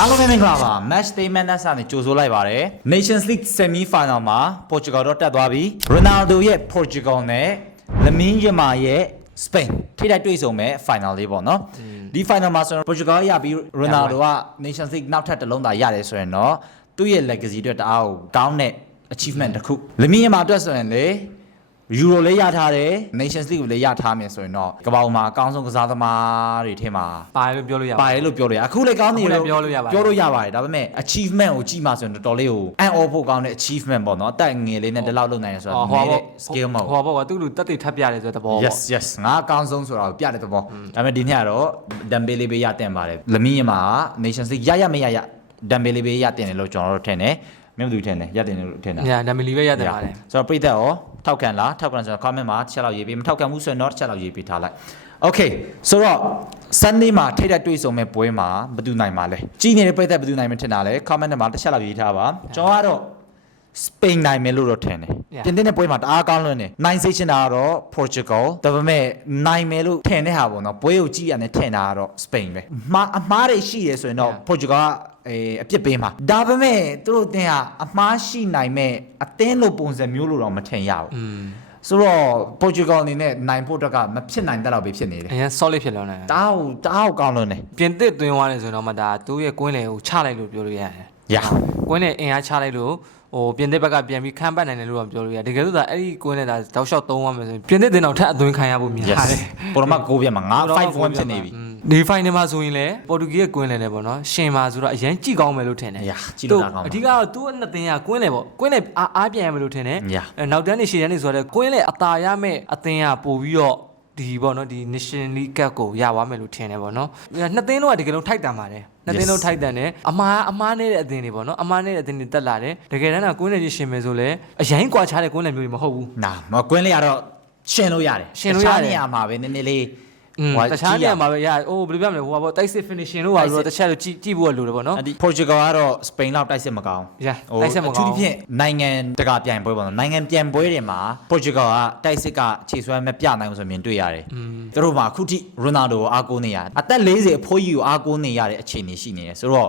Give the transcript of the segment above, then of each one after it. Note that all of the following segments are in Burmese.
အားလုံးပဲမင်္ဂလာပါ match day madness နဲ့ကြိုဆိုလိုက်ပါတယ် Nations League semi final မှာ Portugal တော့တက်သွားပြီ Ronaldo ရဲ့ Portugal နဲ့ Lamine Yamal ရဲ့ Spain ထိတိုက်တွေ့ဆုံမဲ့ final လေးပေါ့နော်ဒီ final မှာဆိုတော့ Portugal ရပြီး Ronaldo က Nations League နောက်ထပ်တစ်လုံးသာရတယ်ဆိုရင်တော့သူ့ရဲ့ legacy အတွက်တအားကိုကောင်းတဲ့ achievement တစ်ခု Lamine Yamal အတွက်ဆိုရင်လေEuro လေးရထားတယ် Nations League ကိုလည်းရထားမယ်ဆိုရင်တော့ကမ္ဘာမှာအကောင်းဆုံးကစားသမားတွေထဲမှာပါတယ်လို့ပြောလို့ရပါတယ်လို့ပြောလို့ရအခုလည်းကောင်းနေလို့ပြောလို့ရပါတယ်ဒါပေမဲ့ achievement ကိုကြည့်မှဆိုရင်တော်တော်လေးကိုအံ့ဩဖို့ကောင်းတဲ့ achievement ပေါ့နော်အတက်ငယ်လေးနဲ့ဒီလောက်လုပ်နိုင်ရဆိုတော့ငယ်တဲ့ skill မဟုတ်ဟောပေါ့သူ့လူတက်တည်ထပ်ပြတယ်ဆိုတဲ့သဘောပေါ့ yes ငါအကောင်းဆုံးဆိုတာကိုပြတဲ့သဘောဒါပေမဲ့ဒီနေ့ကတော့ Dembele ပဲရတင်ပါတယ် Lamine Yamal က Nations League ရမရ Dembele ပဲရတင်တယ်လို့ကျွန်တော်တို့ထင်တယ်မင်းတို့ထင်တယ်ရတင်တယ်လို့ထင်တာညာ Dembele ပဲရတင်ပါတယ်ဆိုတော့ပြည့်တဲ့ရောထောက်ခံလားထောက်ခံဆိုတော့ comment မှာတစ်ချက်လောက်ရေးပေးမထောက်ခံဘူးဆိုရင်တော့တစ်ချက်လောက်ရေးပေးထားလိုက် Okay ဆိုတော့ Sunday မှာထိတဲ့တွေ့ဆုံမဲ့ပွဲမှာဘယ်သူနိုင်မှာလဲကြည်နေတဲ့ပြည့်တဲ့ဘယ်သူနိုင်မထင်တာလဲ comment မှာတစ်ချက်လောက်ရေးထားပါကျွန်တော်ကတော့ Spain နိုင်မယ်လို့တော့ထင်တယ်ပြင်သစ်နဲ့ပွဲမှာတအားကောင်းလွန်းတယ်နိုင်စေချင်တာကတော့ Portugal ဒါပေမဲ့နိုင်မယ်လို့ထင်တဲ့ဟာပေါ့နော်ပွဲကိုကြည့်ရတဲ့ထင်တာကတော့ Spain ပဲအမှားတွေရှိရဆိုရင်တော့ Portugal အပြစ်ပေးမှာဒါပေမဲ့သူတို့တင်ကအမှားရှိနိုင်မဲ့အသင်းလိုပုံစံမျိုးလို့တော့မထင်ရဘူးဆိုတော့ Portugal အနေနဲ့နိုင်ဖို့အတွက်ကမဖြစ်နိုင်တဲ့လောက်ပဲဖြစ်နေတယ်အရင် solid ဖြစ်လွန်းတယ်တအားကောင်းလွန်းတယ်ပြင်သစ်သွင်းသွားတယ်ဆိုတော့မှဒါသူ့ရဲ့ကွင်းလေကိုချလိုက်လို့ပြောလို့ရတယ်ကွင်းလေအင်အားချလိုက်လို့ပြင်သစ်ဘက်ကပြန်ပြီးခန်းပတ်နိုင်တယ်လို့တော့ပြောလို့ရတကယ်လို့ဒါအဲ့ဒီကွင်းနဲ့ဒါတောက်လျှောက်သုံးရမယ်ဆိုရင်ပြင်သစ်တင်တော့ထပ်အသွင်းခံရဖို့မြင်ရတယ်ပေါ်တော့မှ9ပြတ်မှာ5-1ဖြစ်နေပြီဒီ final မှာဆိုရင်လည်းပေါ်တူဂီရဲ့ကွင်းလေလည်းပေါ့နော်ရှင်ပါဆိုတော့အရင်ကြည့်ကောင်းမယ်လို့ထင်တယ်ကြည့်လို့ကောင်းပါအဓိကတော့သူ့အနှစ်သင်းကကွင်းလေပေါ့ကွင်းလေအားပြန်ရမယ်လို့ထင်တယ်နောက်တန်းနေရှေ့တန်းနေဆိုတော့ကွင်းလေအသာရမဲ့အသင်းကပို့ပြီးတော့ဒီပေါ့နော်ဒီ National League Cup ကိုရသွားမယ်လို့ထင်တယ်ပေါ့နော်နှစ်သင်းလုံးကတကယ်လုံးထိုက်တန်ပါတယ်နှစ်သင်းလုံးထိုက်တန်တယ်အမားနေတဲ့အသင်းတွေပေါ့နော်အမားနေတဲ့အသင်းတွေတက်လာတယ်တကယ်တမ်းကကွင်းလေရှင်မယ်ဆိုလဲအရင်ကွာခြားတဲ့ကွင်းလေမျိုးတွေမဟုတ်ဘူးမကွင်းလေကတော့ရှင်လို့ရတယ်နေရာမှာပဲနည်းနည်းလေးတခြားနေရာမှာပဲရဘယ်လိုပြောမလဲဟိုပေါ့တိုက်စစ် finishing လို့ပါဆိုတော့တခြားလို့ကြည့်ဖို့လိုတယ်ပေါ့နော် Portugal ကတော့ Spain လောက်တိုက်စစ်မကောင်းတိုက်စစ်မကောင်းအထူးသဖြင့်နိုင်ငံတကာပြိုင်ပွဲပေါ့နော်နိုင်ငံပြိုင်ပွဲတွေမှာ Portugal ကတိုက်စစ်ကခြေစွမ်းမပြနိုင်ဘူးဆိုမြင်တွေ့ရတယ်သူတို့မှာအခုထိ Ronaldo ကိုအားကိုးနေရအသက်40အဖိုးကြီးကိုအားကိုးနေရတဲ့အခြေအနေရှိနေတယ်ဆိုတော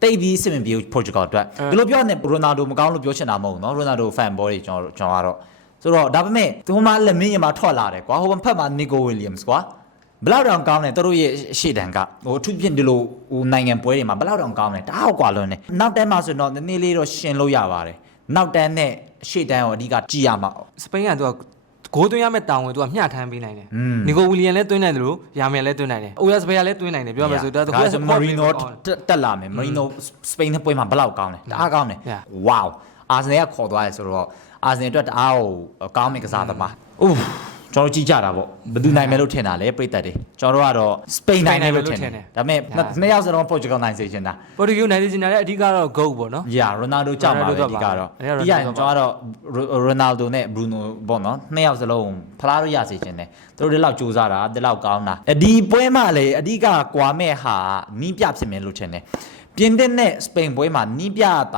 ့တိတ်ပြီးစစ်မပြေ Portugal အတွက်ဒီလိုပြောနေ Ronaldo မကောင်းလို့ပြောချင်တာမဟုတ်ဘူးနော် Ronaldo fan boy တွေကျွန်တော်ကတော့ဆိုတော့ဒါပေမဲ့ဒီမှာလက်မင်းရမှာထွက်လာတယ်ကွာဟိုဘက်မှာ Nico Williams ကွာဘလောက်တောင်ကောင်းလဲတို့ရဲ့ရှေ့တန်းကဟိုအထူးဖြင့်ဒီလိုဟိုနိုင်ငံပွဲတွေမှာဘလောက်တောင်ကောင်းလဲတအားကွာလွန်းတယ်နောက်တန်းမှာဆိုတော့နည်းနည်းလေးတော့ရှင်လို့ရပါတယ်နောက်တန်းနဲ့ရှေ့တန်းကိုအဓိကကြည့်ရမှာစပိန်ကသူကဂိုးသွင်းရမယ့်တာဝန်သူကမျှထမ်းပေးနိုင်တယ်နီကိုဝီလီယန်လည်းသွင်းနိုင်တယ်လို့ယာမယ်လည်းသွင်းနိုင်တယ်အိုယာစဘေးကလည်းသွင်းနိုင်တယ်ပြောရမယ်ဆိုတော့ဒါဆိုမာရီနိုတက်လာမယ်မာရီနိုစပိန်နဲ့ပွဲမှာဘလောက်ကောင်းလဲတအားကောင်းတယ်ဝေါအာဆင်နယ်ကခေါ်သွားတယ်ဆိုတော့အာဆင်နယ်အတွက်တအားကိုကောင်းတဲ့ကစားသမားကျွန်တော်ကြည့်ကြတာပေါ့ဘယ်သူနိုင်မယ်လို့ထင်တာလဲပြည်သက်တွေကျွန်တော်တို့ကတော့စပိန်နိုင်မယ်လို့ထင်တယ်ဒါပေမဲ့နှစ်ယောက်စလုံး Portugal နိုင်စေချင်တာ Portugal နိုင်စေချင်တာလည်းအဓိကတော့ goal ပေါ့နော် Ronaldo ကြောက်မှာပဲအဓိကတော့ဒီကကျွန်တော်ကတော့ Ronaldo နဲ့ Bruno ပေါ့နော်နှစ်ယောက်စလုံးဖလားလို့ရစေချင်တယ်သူတို့ဒီလောက်ကြိုးစားတာဒီလောက်ကောင်းတာဒီပွဲမှာလေအဓိကကွာမဲ့ဟာနီးပြဖြစ်မယ်လို့ထင်တယ်ပြင်သစ်နဲ့စပိန်ပွဲမှာနီးပြတာ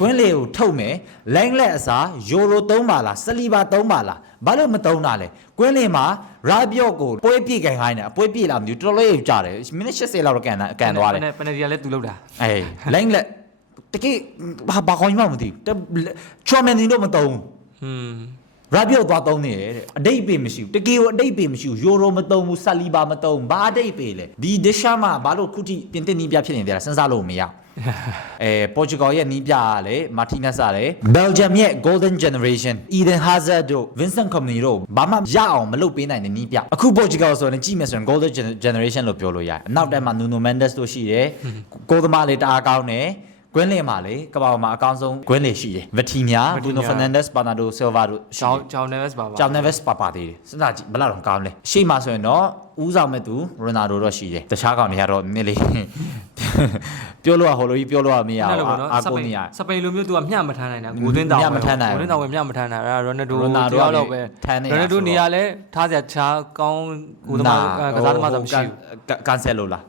ကွင်းလေကိုထုတ်မယ်လိုင်းလက်အစားယူရို3ပါလားစလီဘာ3ပါလားဘာလို့မ3တာလဲကွင်းလေမှာရာဘီယော့ကိုပွဲပြည့်ခိုင်းခိုင်းတယ်အပွဲပြည့်လာမသိဘူးတော်တော်လေးကြာတယ်မိနစ်80လောက်တော့ကန်သွားတယ်ပနဒီကလည်းသူလောက်တာလိုင်းလက်တကယ်ဘာခေါင်းမှမသိဘူးချော်မန်နီတော့မ3ရာဘီယော့သွား3နေတယ်တဲ့အတိတ်ပေမရှိဘူးတကယ်ကိုအတိတ်ပေမရှိဘူးယူရိုမ3ဘူးစလီဘာမ3ဘာအတိတ်ပေလဲဒီဒစ်ရှာမှာဘာလို့ခုထိပြင်သစ်နီးပြဖြစ်နေတယ်စဉ်းစားလို့မရPortugal ရဲ့နီးပြကလေမာတီနက်စ်ကလေ Belgium ရဲ့ Golden Generation Eden Hazard တို့ Vincent Kompany တို့ဘာမှရအောင်မလုပ်ပေးနိုင်တဲ့နီးပြအခု Portugal ဆိုရင်ကြည့်မယ်ဆိုရင် Golden Generation လို့ပြောလို့ရတယ်အနောက်တန်းမှာ Nuno Mendes တို့ရှိတယ်ကိုသမားလေးတအားကောင်းတယ်ကွင်းလင်မှာလေကဘာမှာအကောင်းဆုံးကွင်းလင်ရှိတယ် Vitinha Bruno Fernandes Bernardo Silva တို့João Neves ပါJoão Neves ပါသေးတယ်စဉ်းစားကြည့်ဘယ်လောက်တော့ကောင်းလဲရှေ့မှာဆိုရင်တော့ဦးဆောင်မဲ့သူ Ronaldo တော့ရှိတယ်တခြားကောင်တွေကတော့နည်းလေးပြောလို့ဟိုလိုကြီးပြောလို့မရဘူးအာကိုနေရစပိန်လိုမျိုးသူကမျှမထမ်းနိုင်တာဂိုးသွင်းတောင်ဂိုးသွင်းတောင်ဝင်မျှမထမ်းတာအဲ့ရိုနယ်ဒိုတော့ပဲရိုနယ်ဒိုနေရာလဲထားစရာချာကောင်းဂိုးသမားကစားသမားဆိုမရှိဘူးကန်ဆယ်လိုလား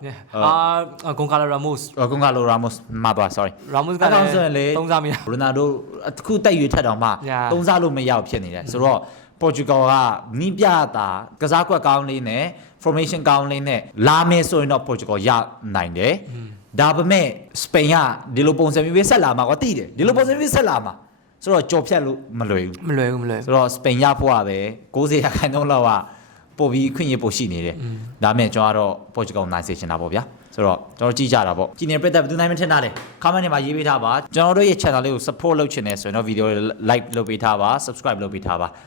ဂွန်ကာလိုရာမိုစ်မှာပါ sorry ရာမိုစ်ကလည်းသုံးစားမရရိုနယ်ဒိုအခုတက်ရွေးထက်တော့မှသုံးစားလို့မရဖြစ်နေတယ်ဆိုတော့Portugal ကနီးပြတာကစားကွက်ကောင်းလေးနဲ့ formation ကောင်းလေးနဲ့လာမယ်ဆိုရင်တော့ Portugal ရနိုင်တယ် ဒါပေမဲ့စပိန်ကဒီလိုပုံစံမျိုးဆက်လာမှာကွာတိတယ်ဒီလိုပုံစံမျိုးဆက်လာမှာဆိုတော့ကြော်ဖြတ်လို့မလွယ်ဘူး မလွယ်ဘူးဆိုတော့စပိန်ရဖို့ကပဲ90ရာခိုင်နှုန်းလောက်ကပို့ပြီးခွင့်ရပို့ရှိနေတယ်ဒါမဲ့ကျွန်တော်ကတော့ပေါ်တူဂယ်နိုင်စေချင်တာပေါ့ဗျာဆိုတော့ကျွန်တော်ကြည့်ကြတာပေါ့ကြည်နေပြတဲ့ဘယ်သူနိုင်မထင်တာလဲ comment ထဲမှာရေးပေးထားပါကျွန်တော်တို့ရဲ့ channel လေးကို support လုပ်ချင်တယ်ဆိုရင်တော့ video like လုပ်ပေးထားပါ subscribe လုပ်ပေးထားပါ